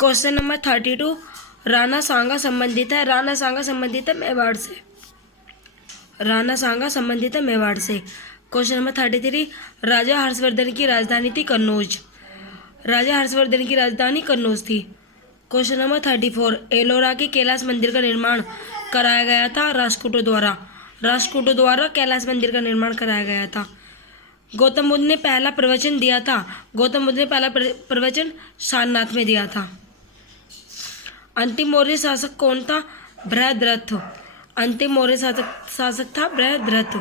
Question number 32 Rana सांगा संबंधित है। राणा सांगा संबंधित है मेवाड़ से। राणा सांगा संबंधित है मेवाड़ से। क्वेश्चन नंबर 33 राजा हर्षवर्धन की राजधानी थी कन्नौज। राजा हर्षवर्धन की राजधानी कन्नौज थी। क्वेश्चन नंबर 34 एलोरा के कैलाश मंदिर का निर्माण कराया गया था राष्ट्रकूटों द्वारा। राष्ट्रकूटों द्वारा कैलाश मंदिर का निर्माण कराया गया था। गौतम बुद्ध ने पहला प्रवचन दिया था। गौतम बुद्ध ने पहला प्रवचन सारनाथ में दिया था। अंतिम मौर्य शासक कौन था? बृहद्रथ। अंतिम मौर्य शासक था बृहद्रथ।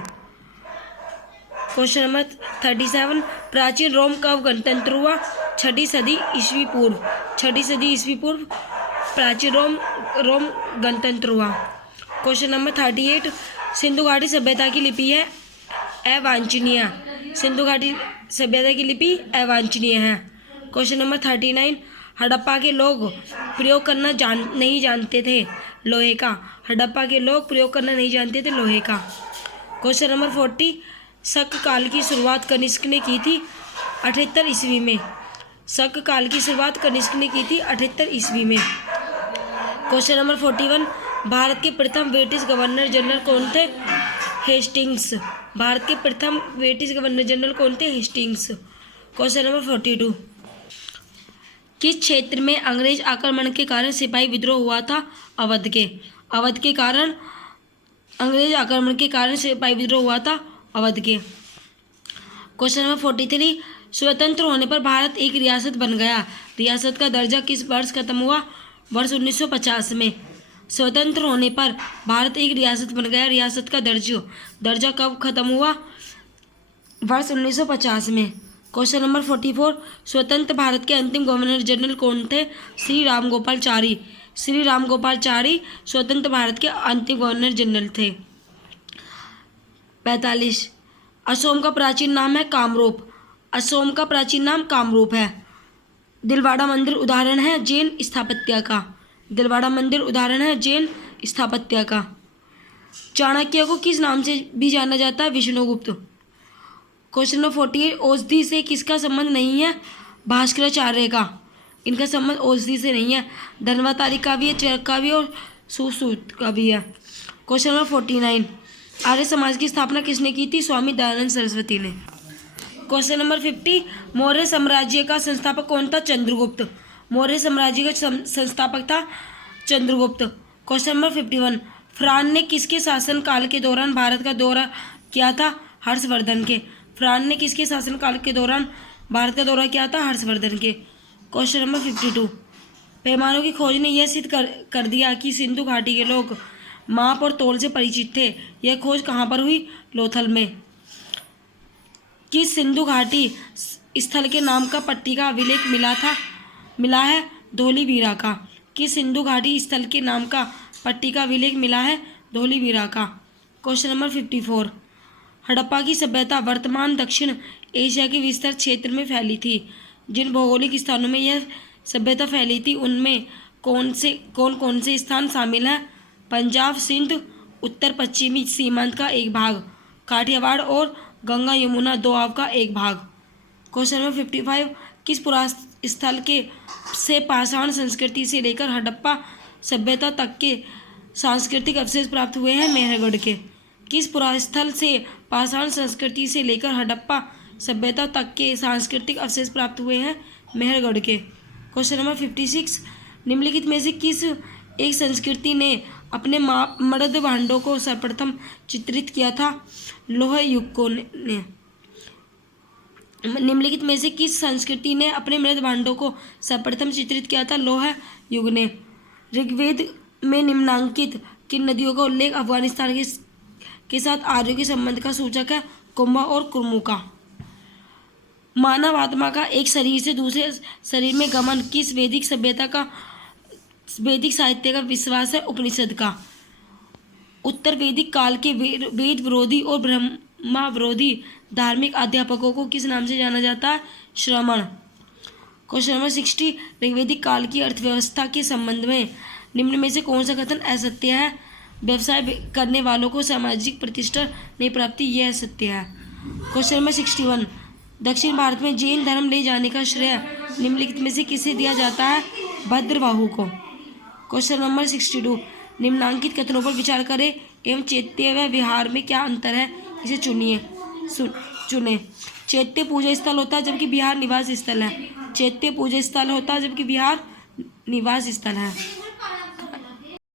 क्वेश्चन नंबर 37 प्राचीन रोम कब गणतंत्र हुआ? 6वीं सदी ईस्वी पूर्व। 6वीं सदी ईस्वी पूर्व प्राचीन रोम गणतंत्र हुआ। क्वेश्चन नंबर 38 सिंधु घाटी सभ्यता की लिपि है अवांछनीय। सिंधु घाटी सभ्यता की लिपि अवांछनीय है। क्वेश्चन नंबर 39 हड़प्पा के लोग प्रयोग करना नहीं जानते थे लोहे का। हड़प्पा के लोग प्रयोग करना नहीं जानते थे लोहे का। क्वेश्चन नंबर 40 शक काल की शुरुआत कनिष्क ने की थी 78 ईस्वी में। शक काल की शुरुआत कनिष्क ने की थी 78 ईस्वी में। क्वेश्चन नंबर 41 भारत के प्रथम ब्रिटिश गवर्नर जनरल कौन थे? हेस्टिंग्स। भारत के प्रथम ब्रिटिश गवर्नर जनरल कौन थे? हेस्टिंग्स। क्वेश्चन नंबर 42 किस क्षेत्र में अंग्रेज आक्रमण के कारण सिपाही विद्रोह हुआ था? अवध के। अवध के कारण अंग्रेज आक्रमण के कारण सिपाही विद्रोह हुआ था अवध के। क्वेश्चन नंबर 43 स्वतंत्र होने पर भारत एक रियासत बन गया। रियासत का दर्जा किस वर्ष खत्म हुआ? वर्ष 1950 में। स्वतंत्र होने पर भारत एक रियासत बन गया। रियासत का दर्जा कब खत्म हुआ? वर्ष 1950 में। क्वेश्चन नंबर 44 स्वतंत्र भारत के अंतिम गवर्नर जनरल कौन थे? श्री रामगोपालचारी। श्री रामगोपालचारी स्वतंत्र भारत के अंतिम गवर्नर जनरल थे। 45 असोम का प्राचीन नाम है कामरूप। असोम का प्राचीन नाम कामरूप है। दिलवाड़ा मंदिर उदाहरण है जैन स्थापत्य का। दिलवाड़ा मंदिर उदाहरण है जैन स्थापत्य का। चाणक्य को किस नाम से भी जाना जाता है? विष्णुगुप्त। क्वेश्चन नंबर 48 औषधि से किसका संबंध नहीं है? भास्कराचार्य का। इनका संबंध औषधि से नहीं है। धन्वंतरि का भी है, चरक का भी और सुश्रुत का भी है। क्वेश्चन नंबर 49 आर्य समाज की स्थापना किसने की थी? स्वामी दयानंद सरस्वती ने। क्वेश्चन नंबर 50 मौर्य साम्राज्य का संस्थापक कौन था? चंद्रगुप्त। मौर्य साम्राज्य का संस्थापक था चंद्रगुप्त। क्वेश्चन नंबर 51 फ्रांस ने किसके शासन काल के दौरान भारत का दौरा किया था? हर्षवर्धन के। फ्रांस ने किसके शासन काल के दौरान भारत का दौरा किया था? हर्षवर्धन के। क्वेश्चन नंबर 52 पैमानों की खोज ने यह सिद्ध कर दिया कि सिंधु घाटी के लोग माप और तौल से परिचित थे। यह खोज कहाँ पर हुई? लोथल में। किस सिंधु घाटी स्थल के नाम का पट्टी का अभिलेख मिला है? धौलीवीरा का। किस सिंधु घाटी स्थल के नाम का पट्टी का अभिलेख मिला है? धौलीवीरा का। क्वेश्चन नंबर 54 हड़प्पा की सभ्यता वर्तमान दक्षिण एशिया के विस्तृत क्षेत्र में फैली थी। जिन भौगोलिक स्थानों में यह सभ्यता फैली थी उनमें कौन कौन से स्थान शामिल हैं? पंजाब, सिंध, उत्तर पश्चिमी सीमांत का एक भाग, काठियावाड़ और गंगा यमुना दोआब का एक भाग। क्वेश्चन नंबर 55 किस पुरातन स्थल से पाषाण संस्कृति से लेकर हड़प्पा सभ्यता तक के सांस्कृतिक अवशेष प्राप्त हुए हैं? मेहरगढ़ के। किस पुरातन स्थल से पाषाण संस्कृति से लेकर हड़प्पा सभ्यता तक के सांस्कृतिक अवशेष प्राप्त हुए हैं? मेहरगढ़ के। क्वेश्चन नंबर 56 निम्नलिखित में से किस एक संस्कृति ने अपने मृद भांडों को सर्वप्रथम चित्रित किया था? लौह युग को ने। निम्नलिखित में से किस संस्कृति ने अपने मृद भांडों को सर्वप्रथम चित्रित किया था? लौह युग ने। ऋग्वेद में निम्नांकित किन नदियों का उल्लेख अफगानिस्तान के साथ आर्यों के संबंध का सूचक है? कुंभा और कुर्मू का। मानव आत्मा का एक शरीर से दूसरे शरीर में गमन किस वैदिक साहित्य का विश्वास है? उपनिषद का। उत्तर वैदिक काल के वेद विरोधी और ब्रह्मा विरोधी धार्मिक अध्यापकों को किस नाम से जाना जाता है? श्रमण। क्वेश्चन नंबर 60 ऋग्वैदिक काल की अर्थव्यवस्था के संबंध में निम्न में से कौन सा कथन असत्य है? व्यवसाय करने वालों को सामाजिक प्रतिष्ठा नहीं प्राप्ति, यह सत्य है। क्वेश्चन नंबर 61 दक्षिण भारत में जैन धर्म ले जाने का श्रेय निम्नलिखित में से किसे दिया जाता है? भद्रबाहु को। क्वेश्चन नंबर 62, निम्नांकित कथनों पर विचार करें एवं चैत्य व विहार में क्या अंतर है, इसे चुने। चैत्य पूजा स्थल होता है जबकि विहार निवास स्थल है। चैत्य पूजा स्थल होता है जबकि विहार निवास स्थल है।